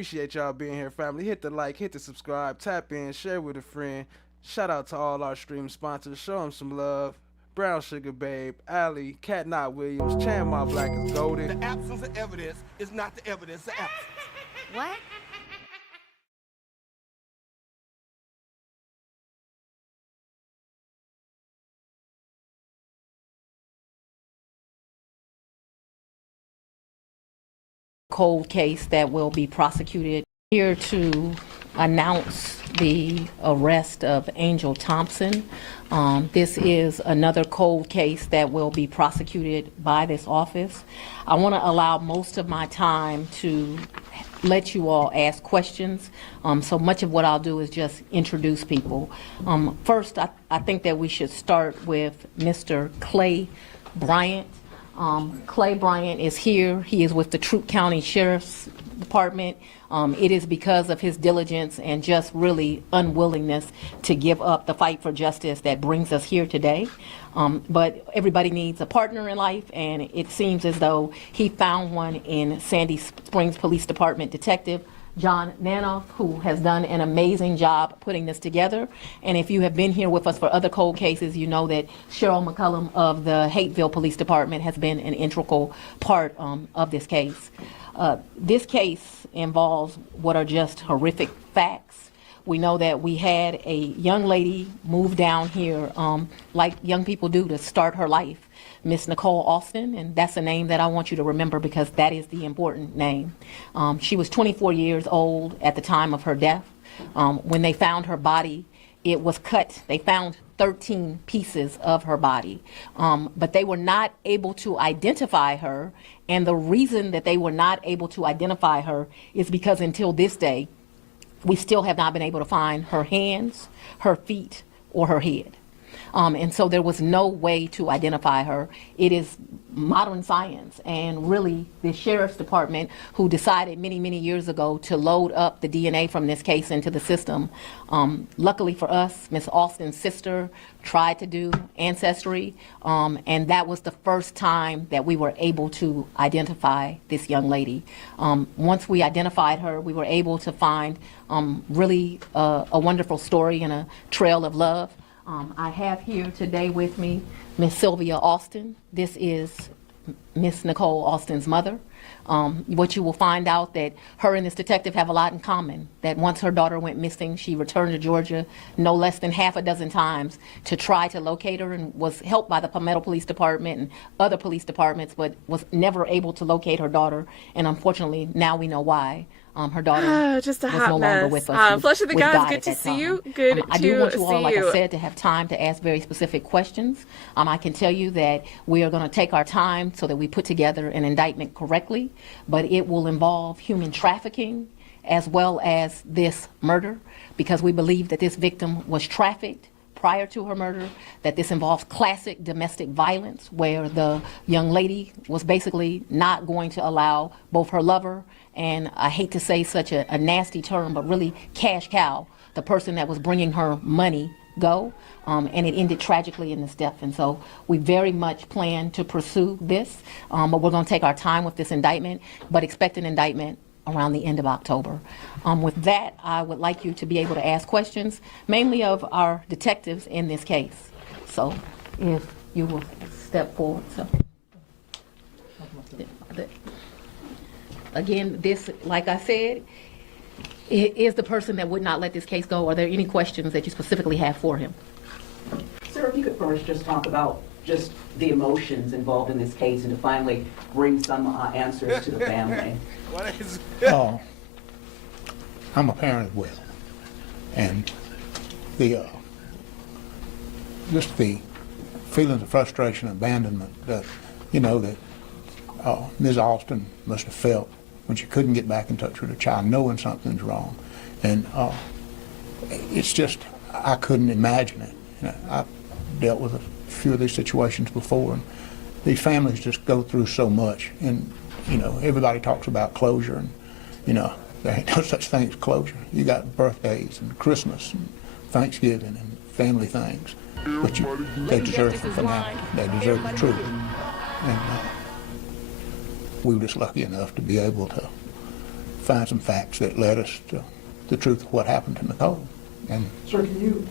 Appreciate y'all being here, family. Hit the like, hit the subscribe, tap in, share with a friend. Shout out to all our stream sponsors. Show them some love. Brown Sugar Babe, Allie, Cat Not Williams, Chan My Black is golden. The absence of evidence is not the evidence of absence. What? Cold case that will be prosecuted. Here to announce the arrest of Angel Thompson. This is another cold case that will be prosecuted by this office. I want to allow most of my time to let you all ask questions. So much of what I'll do is just introduce people. First, I think that we should start with Mr. Clay Bryant. Clay Bryant is here. He is with the Troup County Sheriff's Department. It is because of his diligence and just really unwillingness to give up the fight for justice that brings us here today. But everybody needs a partner in life, and it seems as though he found one in Sandy Springs Police Department Detective John Nanoff, who has done an amazing job putting this together. And if you have been here with us for other cold cases, you know that Cheryl McCullum of the Hateville Police Department has been an integral part of this case. This case involves what are just horrific facts. We know that we had a young lady move down here like young people do to start her life, Miss Nicole Austin, and that's a name that I want you to remember because that is the important name. She was 24 years old at the time of her death. When they found her body, it was cut. They found 13 pieces of her body, but they were not able to identify her. And the reason that they were not able to identify her is because until this day, we still have not been able to find her hands, her feet, or her head. And so there was no way to identify her. It is modern science, and really the Sheriff's Department, who decided many, many years ago to load up the DNA from this case into the system. Luckily for us, Miss Austin's sister tried to do Ancestry, and that was the first time that we were able to identify this young lady. Once we identified her, we were able to find really a wonderful story and a trail of love. I have here today with me Miss Sylvia Austin. This is Miss Nicole Austin's mother. What you will find out that her and this detective have a lot in common, that once her daughter went missing, she returned to Georgia no less than half a dozen times to try to locate her and was helped by the Palmetto Police Department and other police departments, but was never able to locate her daughter. And unfortunately, now we know why. Her daughter just a was hot no mess. longer with us. Flush of the with Gods, God good at to that see time. you. Good I do want to you all, see like you. I said, to have time to ask very specific questions. I can tell you that we are going to take our time so that we put together an indictment correctly, but it will involve human trafficking as well as this murder, because we believe that this victim was trafficked prior to her murder, that this involves classic domestic violence where the young lady was basically not going to allow both her lover and, I hate to say such a nasty term, but really cash cow, the person that was bringing her money, go. And it ended tragically in this death. And so we very much plan to pursue this, but we're going to take our time with this indictment, but expect an indictment around the end of October. With that, I would like you to be able to ask questions, mainly of our detectives in this case. So if you will step forward. So. Again, this, like I said, is the person that would not let this case go. Are there any questions that you specifically have for him? Sir, if you could first just talk about just the emotions involved in this case and to finally bring some answers to the family. I'm a parent as well, and the just the feelings of frustration and abandonment that that Ms. Austin must have felt when she couldn't get back in touch with her child, knowing something's wrong, and it's just I couldn't imagine it. I've dealt with a few of these situations before, and these families just go through so much, and everybody talks about closure, and there ain't no such thing as closure. You got birthdays and Christmas and Thanksgiving and family things, but they deserve the finale. They deserve the truth, and we were just lucky enough to be able to find some facts that led us to the truth of what happened to Nicole. And Sir, can you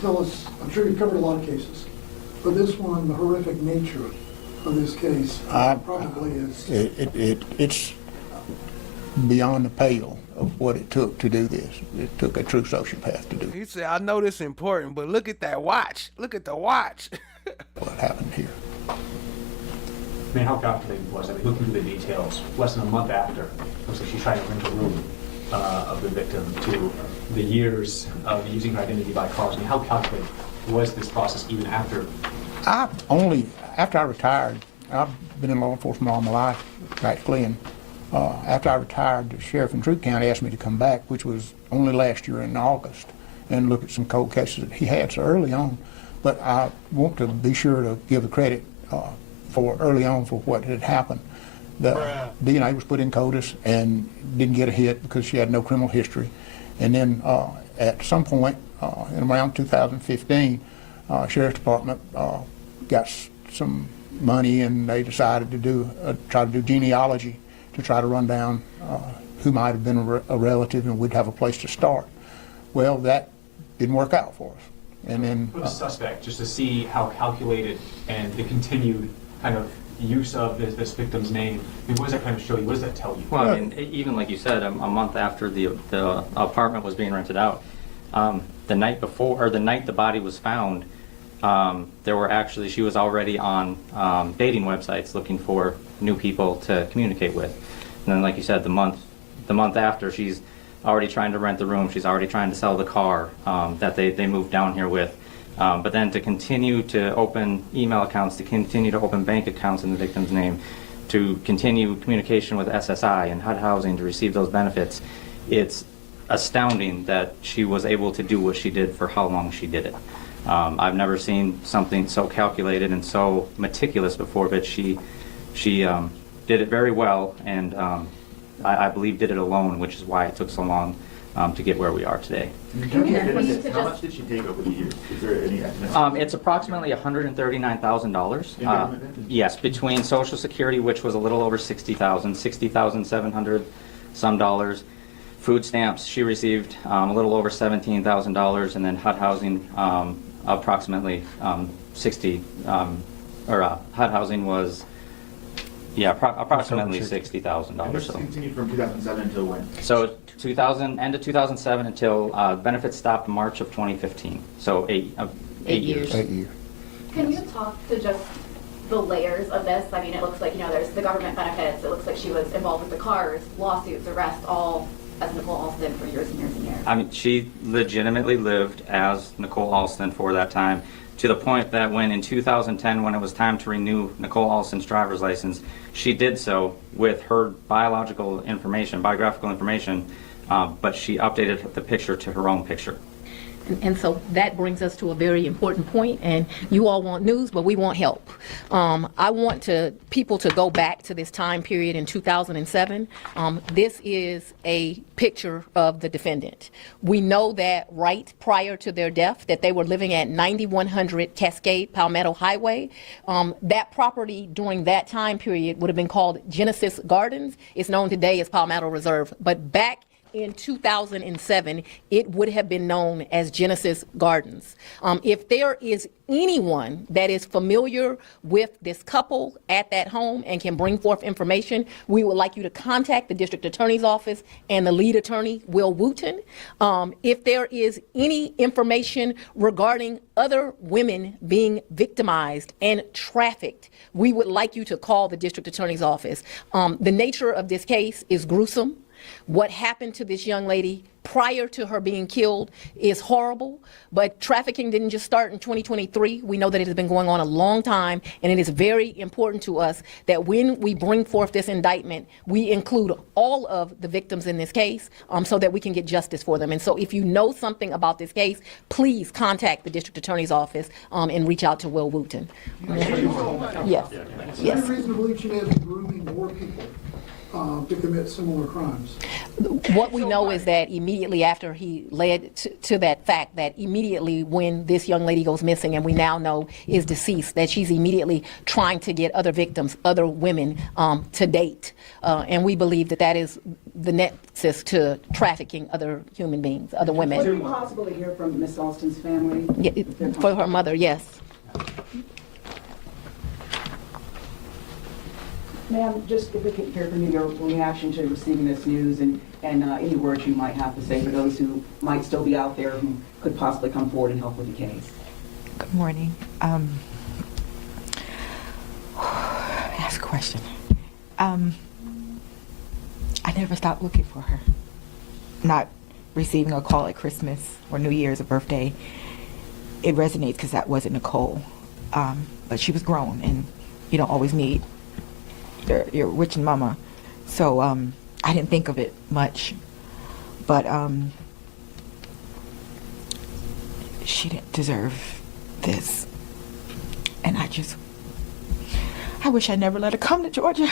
tell us, I'm sure you've covered a lot of cases, but this one, the horrific nature of this case probably is... It's beyond the pale of what it took to do this. It took a true sociopath to do He said, I know this is important, but look at that watch. Look at the watch. what happened here. I mean, how calculated was it? I mean, looking through the details, less than a month after, looks like she's trying to rent a room of the victim to the years of using her identity by cars. I mean, how calculated was this process even after? After I retired, I've been in law enforcement all my life, practically, and after I retired, the sheriff in Troup County asked me to come back, which was only last year in August, and look at some cold cases that he had so early on. But I want to be sure to give the credit for early on for what had happened. The DNA was put in CODIS and didn't get a hit because she had no criminal history. And then at some point in around 2015, Sheriff's Department got some money, and they decided to try to do genealogy to try to run down who might have been a relative, and we'd have a place to start. Well, that didn't work out for us. And then For the suspect, just to see how calculated and the continued kind of use of this victim's name, I mean, what does that kind of show you? What does that tell you? Well, I mean, even like you said, a month after the apartment was being rented out, the night before, or the night the body was found, she was already on dating websites looking for new people to communicate with. And then, like you said, the month after, she's already trying to rent the room. She's already trying to sell the car that they moved down here with. But then to continue to open email accounts, to continue to open bank accounts in the victim's name, to continue communication with SSI and HUD Housing to receive those benefits, it's astounding that she was able to do what she did for how long she did it. I've never seen something so calculated and so meticulous before, but she did it very well, and I believe did it alone, which is why it took so long to get where we are today. How much did she take over the years? Is there any estimate? It's approximately $139,000. In government? Yes, between Social Security, which was a little over $60,700 some dollars. Food stamps, she received a little over $17,000, and then HUD Housing approximately 60, HUD Housing was, approximately $60,000. And this So. continued from 2007 until when? So end of 2007 until benefits stopped March of 2015. So eight years. 8 years. Can you talk to just the layers of this? I mean, it looks like, there's the government benefits. It looks like she was involved with the cars, lawsuits, arrests, all as Nicole Alston for years and years and years. I mean, she legitimately lived as Nicole Alston for that time, to the point that when in 2010, when it was time to renew Nicole Alston's driver's license, she did so with her biographical information, but she updated the picture to her own picture. And so that brings us to a very important point, and you all want news, but we want help. I want people to go back to this time period in 2007. This is a picture of the defendant. We know that right prior to their death that they were living at 9100 Cascade Palmetto Highway. That property during that time period would have been called Genesis Gardens. It's known today as Palmetto Reserve, but back in 2007, it would have been known as Genesis Gardens. If there is anyone that is familiar with this couple at that home and can bring forth information, we would like you to contact the district attorney's office and the lead attorney, Will Wooten. If there is any information regarding other women being victimized and trafficked, we would like you to call the district attorney's office. The nature of this case is gruesome. What happened to this young lady prior to her being killed is horrible, but trafficking didn't just start in 2023. We know that it has been going on a long time, and it is very important to us that when we bring forth this indictment, we include all of the victims in this case so that we can get justice for them. And so if you know something about this case, please contact the district attorney's office and reach out to Will Wooten. Yes. Is there any reason to believe she may have been grooming more people to commit similar crimes? What we know is that immediately after he led to that fact, that immediately when this young lady goes missing, and we now know is deceased, that she's immediately trying to get other victims, other women to date. And we believe that that is the nexus to trafficking other human beings, other Would it women. be possible to hear from Ms. Alston's family? Yeah, for her mother, yes. Ma'am, just if we could hear from you, your reaction to receiving this news and any words you might have to say for those who might still be out there who could possibly come forward and help with the case. Good morning. Ask a question. I never stopped looking for her. Not receiving a call at Christmas or New Year's or birthday, it resonates because that wasn't Nicole. But she was grown, and you don't always need your witching mama. So I didn't think of it much. But she didn't deserve this. And I wish I never let her come to Georgia.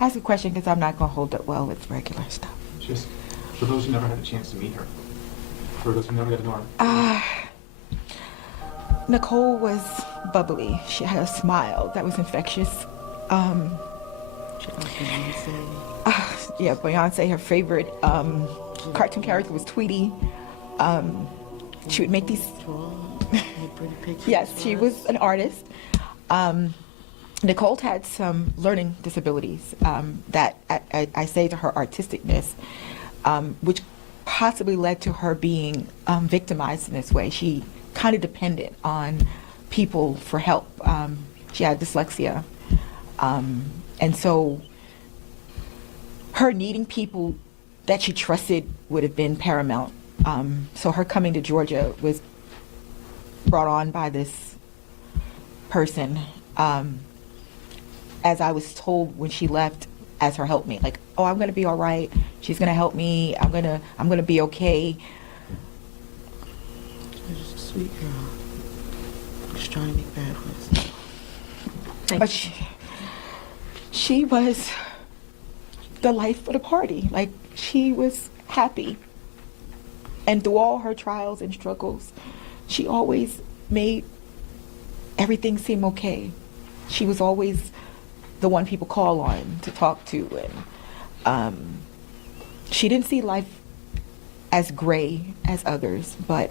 Ask a question because I'm not going to hold up well with regular stuff. Just for those who never had a chance to meet her, for those who never got to know her. Nicole was bubbly. She had a smile that was infectious. Yeah, Beyonce, her favorite cartoon character was Tweety. She would make these. Yes, she was an artist. Nicole had some learning disabilities that I say to her artisticness, which possibly led to her being victimized in this way. She kind of depended on people for help. She had dyslexia. And so her needing people that she trusted would have been paramount. So her coming to Georgia was brought on by this person, as I was told when she left, as her helpmate, like, oh, I'm gonna be all right. She's gonna help me. I'm gonna be okay. She's just a sweet girl. Just trying to make bad ones. But she was the life of the party. Like, she was happy. And through all her trials and struggles, she always made everything seem okay. She was always the one people call on to talk to. And she didn't see life as gray as others, but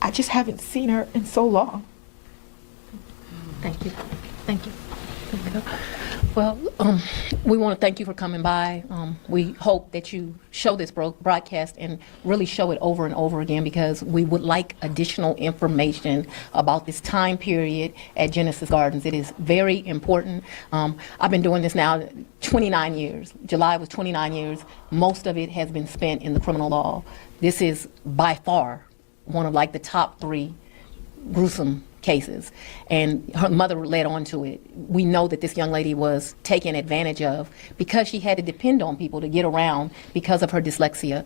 I just haven't seen her in so long. Thank you. Thank you. Well, we want to thank you for coming by. We hope that you show this broadcast and really show it over and over again, because we would like additional information about this time period at Genesis Gardens. It is very important. I've been doing this now 29 years. July was 29 years. Most of it has been spent in the criminal law. This is by far one of like the top 3 gruesome cases, and her mother led on to it. We know that this young lady was taken advantage of because she had to depend on people to get around because of her dyslexia,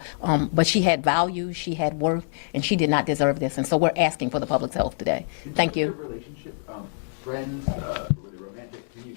but she had value, she had worth, and she did not deserve this, and so we're asking for the public's help today. Thank you. Relationship, friends, were they romantic? Can you,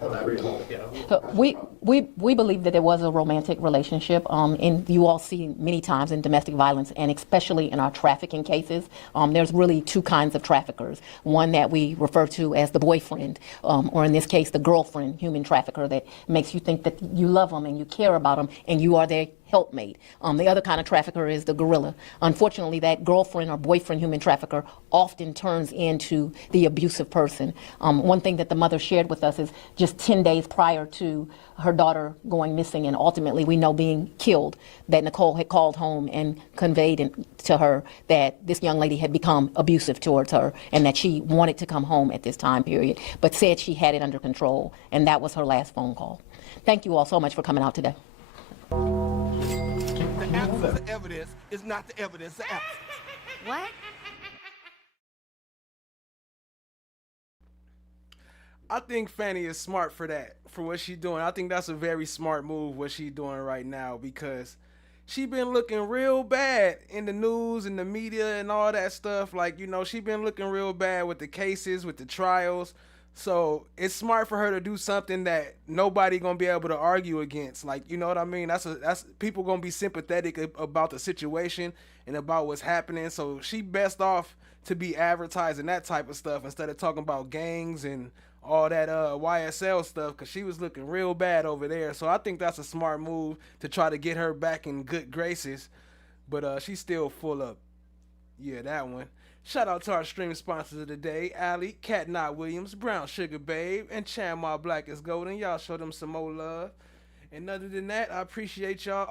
elaborate a little bit? So we believe that there was a romantic relationship, and you all see many times in domestic violence, and especially in our trafficking cases, there's really 2 kinds of traffickers. One that we refer to as the boyfriend, or in this case, the girlfriend human trafficker that makes you think that you love them and you care about them and you are their helpmate. The other kind of trafficker is the gorilla. Unfortunately, that girlfriend or boyfriend human trafficker often turns into the abusive person. One thing that the mother shared with us is just 10 days prior to her daughter going missing and ultimately we know being killed, that Nicole had called home and conveyed to her that this young lady had become abusive towards her and that she wanted to come home at this time period, but said she had it under control, and that was her last phone call. Thank you all so much for coming out today. The absence of evidence is not the evidence of absence. What? I think Fani is smart for that, for what she's doing. I think that's a very smart move, what she's doing right now, because she been looking real bad in the news and the media and all that stuff. Like, you know, she been looking real bad with the cases, with the trials. So it's smart for her to do something that nobody gonna be able to argue against. Like, you know what I mean? That's people gonna be sympathetic about the situation and about what's happening. So she best off to be advertising that type of stuff instead of talking about gangs and all that YSL stuff, because she was looking real bad over there. So I think that's a smart move to try to get her back in good graces. But she's still full up. Yeah, that one. Shout out to our stream sponsors of the day, Allie, Cat Knot Williams, Brown Sugar Babe, and Chan My Black is Golden. Y'all show them some more love. And other than that, I appreciate y'all.